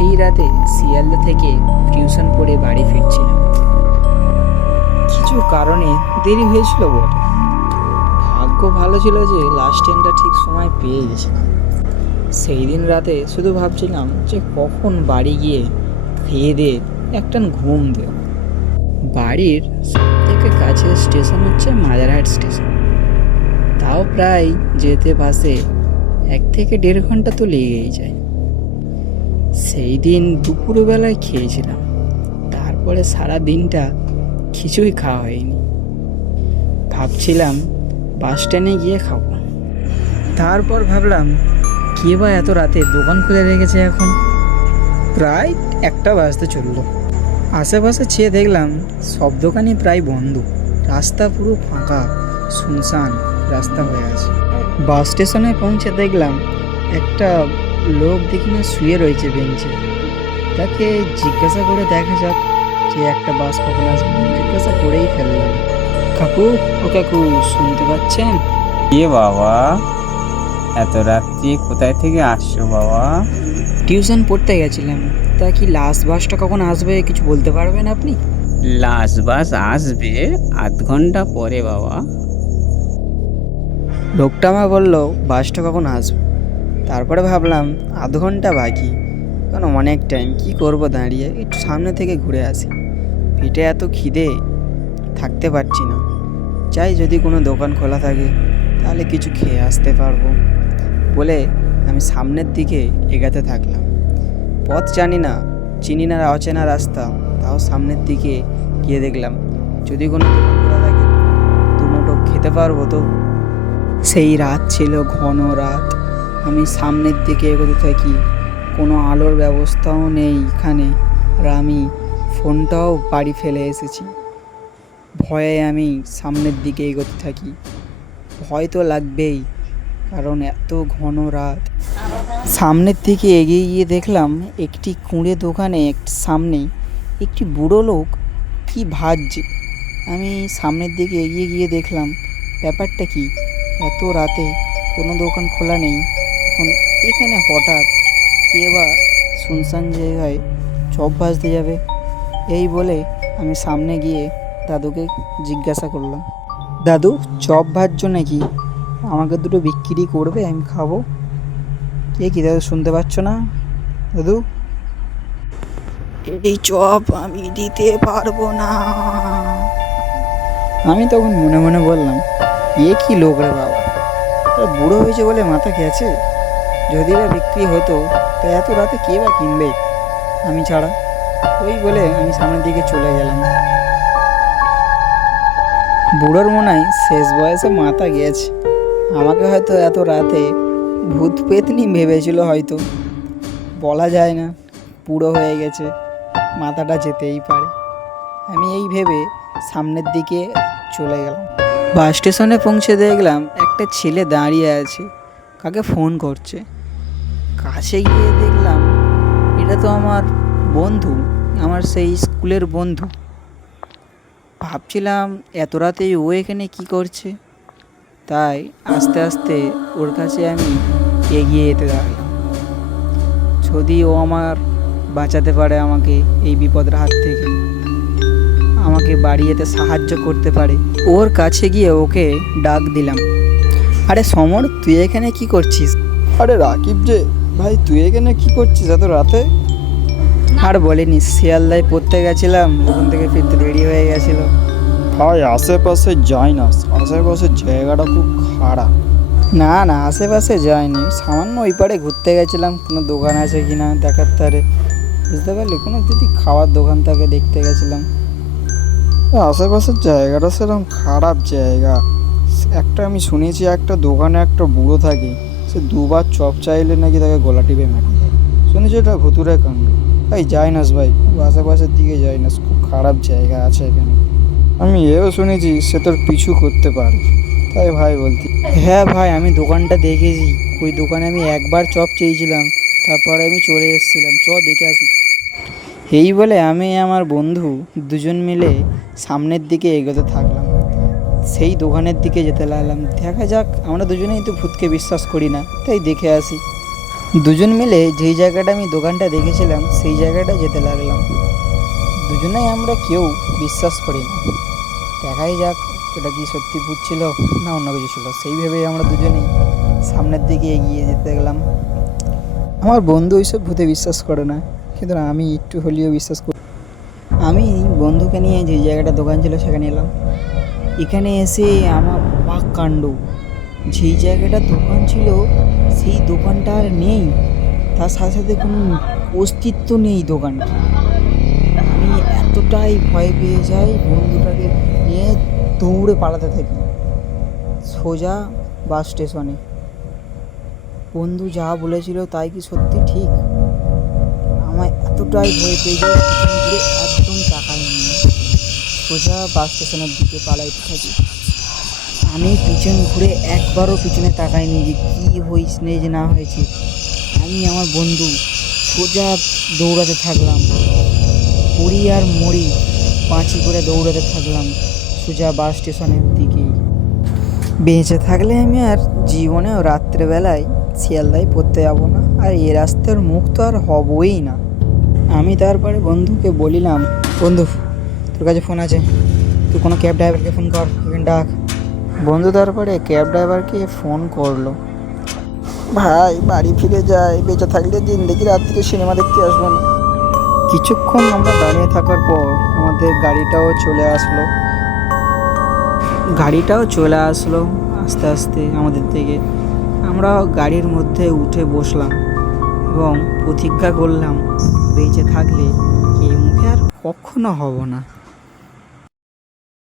সেই রাতে শিয়ালদা থেকে টিউশন পড়ে বাড়ি ফিরছিলাম। কিছু কারণে দেরি হয়েছিল বটে। ভাগ্য ভালো ছিল যে লাস্ট ট্রেনটা ঠিক সময় পেয়ে গেছিলাম। সেই দিন রাতে শুধু ভাবছিলাম যে কখন বাড়ি গিয়ে খেয়ে দিয়ে একটান ঘুম দেব। বাড়ির সবথেকে কাছের স্টেশন হচ্ছে মাদারহাট স্টেশন। তাও প্রায় যেতে বাসে 1 থেকে 1.5 ঘন্টা তো লেগেই যায়। সেই দিন দুপুরবেলায় খেয়েছিলাম, তারপরে সারা দিনটা কিছুই খাওয়া হয়নি। ভাবছিলাম বাস স্ট্যান্ডে গিয়ে খাবো। তারপর ভাবলাম কে বা এত রাতে দোকান খুলে রেখেছে এখন। প্রায় 1টা বাজতে চললো। আশেপাশে চেয়ে দেখলাম সব দোকানই প্রায় বন্ধ। রাস্তা পুরো ফাঁকা, শুনশান রাস্তা হয়ে আছে। বাস স্টেশনে পৌঁছে দেখলাম একটা লোক দেখি না শুয়ে রয়েছে বেঞ্চে। তাকে জিজ্ঞাসা করে দেখা যাক যে একটা বাস কখন আসবে। জিজ্ঞাসা করেই ফেললাম, কাকু ও কাকু শুনতে পাচ্ছেন? এ বাবা, এত রাত্রি কোথায় থেকে আসছো বাবা? টিউশন পড়তে গেছিলাম। তা কি লাস্ট বাসটা কখন আসবে কিছু বলতে পারবেন আপনি? লাস্ট বাস আসবে 8 ঘন্টা পরে বাবা। লোকটা আমায় বললো বাসটা কখন আসবে। তারপরে ভাবলাম 0.5 ঘন্টা বাকি, কারণ অনেক টাইম কি করব দাঁড়িয়ে, একটু সামনে থেকে ঘুরে আসি। পেটে এত খিদে, থাকতে পারছি না। চাই যদি কোনো দোকান খোলা থাকে তাহলে কিছু খেয়ে আসতে পারবো বলে আমি সামনের দিকে এগাতে থাকলাম। পথ জানি না, চিনি না, অচেনা রাস্তা, তাও সামনের দিকে গিয়ে দেখলাম যদি কোনো দোকান খোলা থাকে দুমুঠো খেতে পারবো তো। সেই রাত ছিল, ঘন রাত। আমি সামনের দিকে এগোতে থাকি, কোনো আলোর ব্যবস্থাও নেই এখানে। আর আমি ফোনটাও বাড়ি ফেলে এসেছি। ভয়ে আমি সামনের দিকে এগোতে থাকি। ভয় তো লাগবেই, কারণ এত ঘন রাত। সামনের দিকে এগিয়ে গিয়ে দেখলাম একটি কুঁড়ে দোকানে সামনে একটি বুড়ো লোক কি ভাজছে। আমি সামনের দিকে এগিয়ে গিয়ে দেখলাম ব্যাপারটা কি, এত রাতে কোনো দোকান খোলা নেই, এখন এখানে হঠাৎ কে বা শুনশান জায়গায় চপ ভাজতে যাবে। এই বলে আমি সামনে গিয়ে দাদুকে জিজ্ঞাসা করলাম, দাদু চপ ভাজছো নাকি? আমাকে দুটো বিক্রি করবে, আমি খাবো। কে কি দাদু শুনতে পাচ্ছ না দাদু? এই চপ আমি দিতে পারবো না। আমি তখন মনে মনে বললাম, এ কি লোক রে বাবা, বুড়ো হয়েছে বলে মাথা গেছে। যদি বা বিক্রি হতো তা এত রাতে কে বা কিনবে আমি ছাড়া। ওই বলে আমি সামনের দিকে চলে গেলাম। বুড়োর মনে হয় শেষ বয়সে মাথা গেছে। আমাকে হয়তো এত রাতে ভূত পেতনি ভেবেছিল হয়তো, বলা যায় না। বুড়ো হয়ে গেছে, মাথাটা যেতেই পারে। আমি এই ভেবে সামনের দিকে চলে গেলাম। বাস স্টেশনে পৌঁছে দেখলাম একটা ছেলে দাঁড়িয়ে আছে, কাকে ফোন করছে। কাছে গিয়ে দেখলাম এটা তো আমার বন্ধু, আমার সেই স্কুলের বন্ধু। ভাবছিলাম এত রাতে ও এখানে কী করছে, তাই আস্তে আস্তে ওর কাছে আমি এগিয়ে যেতে থাকলাম। যদি ও আমার বাঁচাতে পারে আমাকে এই বিপদের হাত থেকে, আমাকে বাড়ি যেতে সাহায্য করতে পারে। ওর কাছে গিয়ে ওকে ডাক দিলাম, আরে সমর তুই এখানে কি করছিস? আরে রাকিব যে ভাই, তুই এখানে কি করছিস এত রাতে? আর বলিনি, শিয়ালদায় পড়তে গেছিলাম, ওখান থেকে ফিরতে দেরি হয়ে গেছিলো। ভাই আশেপাশে যাই না, আশেপাশের জায়গাটা খুব খারাপ। না না, আশেপাশে যাইনি, সামান্য ওই পারে ঘুরতে গেছিলাম, কোনো দোকান আছে কি না দেখার তারে, বুঝতে পারলি, কোনো যদি খাওয়ার দোকান থাকে দেখতে গেছিলাম। আশেপাশের জায়গাটা সেরকম খারাপ জায়গা। একটা আমি শুনেছি একটা দোকানে একটা বুড়ো থাকে, সে 2বার চপ চাইলে নাকি তাকে গলা টিপে মেরে দেয়। শুনেছি এটা ভুতুরে কাণ্ড। ভাই যাই নাস ভাই, আশেপাশের দিকে যাই নাস, খুব খারাপ জায়গা আছে এখানে। আমি এও শুনেছি সে তোর পিছু করতে পারে, তাই ভাই বলতি। হ্যাঁ ভাই, আমি দোকানটা দেখেছি। ওই দোকানে আমি একবার চপ চেয়েছিলাম, তারপরে আমি চলে এসেছিলাম। দেখে আসি। এই বলে আমি আমার বন্ধু দুজন মিলে সামনের দিকে এগোতে থাকলাম। সেই দোকানের দিকে যেতে লাগলাম। দেখা যাক, আমরা দুজনেই তো ভূতকে বিশ্বাস করি না, তাই দেখে আসি। দুজন মিলে যেই জায়গাটা আমি দোকানটা দেখেছিলাম সেই জায়গাটা যেতে লাগলাম। দুজনেই আমরা কেউ বিশ্বাস করি না, দেখাই যাক এটা কি সত্যি ভূত ছিল না অন্য কিছু ছিল। সেই ভেবেই আমরা দুজনেই সামনের দিকে এগিয়ে যেতে গেলাম। আমার বন্ধু ওইসব ভূতে বিশ্বাস করে না, কিন্তু আমি একটু হলেও বিশ্বাস করি। আমি বন্ধুকে নিয়ে যে জায়গাটা দোকান ছিল সেখানে এলাম। এখানে এসে আমার অবাক কাণ্ড, যেই জায়গাটা দোকান ছিল সেই দোকানটা আর নেই, তার সাথে সাথে কোনো অস্তিত্ব নেই দোকানটা। আমি এতটাই ভয় পেয়ে যাই, বন্ধুটাকে নিয়ে দৌড়ে পালাতে থাকি সোজা বাস স্টেশনে। বন্ধু যা বলেছিল তাই কি সত্যি ঠিক? আমার এতটাই ভয় পেয়ে যাই, পিছন ঘুরে একদম তাকাই নি, সোজা বাস স্টেশনের দিকে পালাইতে থাকি। আমি পিছন ঘুরে একবারও পিছনে তাকাইনি যে কী হয়েছে যে না হয়েছে। আমি আমার বন্ধু সোজা দৌড়াতে থাকলাম, পড়ি আর মরি পাঁচি করে দৌড়াতে থাকলাম সোজা বাস স্টেশনের দিকেই। বেঁচে থাকলে আমি আর জীবনেও রাত্রেবেলায় শিয়ালদায় পড়তে যাবো না, আর এ রাস্তার মুখ তো আর হবই না। আমি তারপরে বন্ধুকে বলিলাম, বন্ধু তোর কাছে ফোন আছে, তুই কোনো ক্যাব ড্রাইভারকে ফোন কর, এখানে ডাক। বন্ধু তারপরে ক্যাব ড্রাইভারকে ফোন করলো। ভাই বাড়ি ফিরে যাই, বেঁচে থাকলে জিন্দেগি রাত্রে সিনেমা দেখতে আসবো না। কিছুক্ষণ আমরা দাঁড়িয়ে থাকার পর আমাদের গাড়িটাও চলে আসলো আস্তে আস্তে আমাদের দিকে। আমরা গাড়ির মধ্যে উঠে বসলাম এবং প্রতিজ্ঞা করলাম বেঁচে থাকলে এই মুখে আর কখনো হব না।